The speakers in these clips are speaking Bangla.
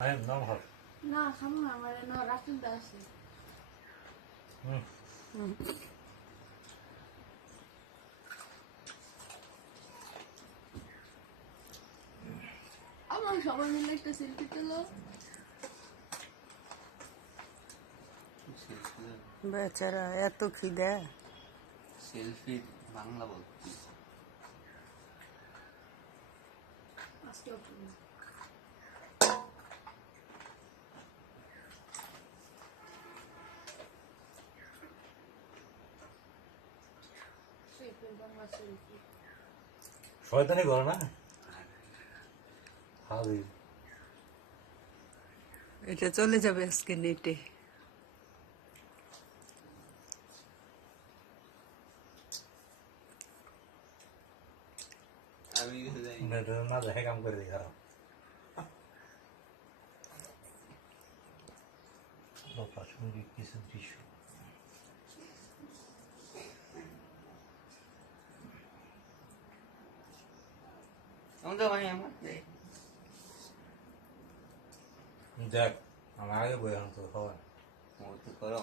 নাম হয় না খাবো না আমার না রাখতে আছে আমার সবাই মিলে একটা সেলফি তুলো বেচারা এত খিদে সেলফি বাংলা বলতে আজকে শয়তানি করে না হাবি এটা চলে যাবে আজকে নেটে আমি কিছু জানি নেট না দেখে কাম করে দিই খারাপ প্রাসঙ্গিক কিছু দৃশ্য আমাদের ভাই আমার দেখ আমার আগে বই আনতো সবাই মতো করো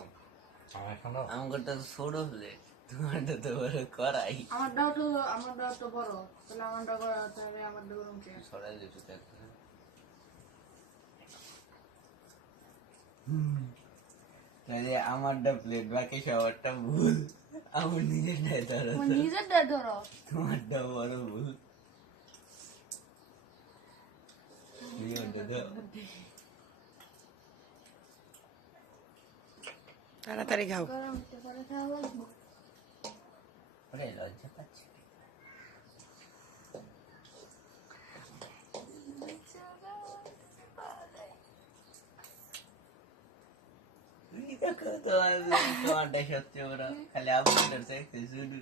আমার এখানে আমারটা তো ছোট হলে তোমারটা তো বড় করাই আমারটাও তো বড় তাহলে আমারটা করাতে হবে আমারটা গরম কে সরাই দিতে দেখতে তাহলে আমারটা প্লেট বাকি সবারটা ভুল আমার নিজেরটাই ধরো নিজেরটা ধরো তোমারটা বড় ভুল নিজেরটা ধরো তাড়াতাড়ি খাও গরম করে খাওয়া ওরে লজ্জা পাচ্ছি তোমারটা সত্যি বড় খালি আপনার শুধু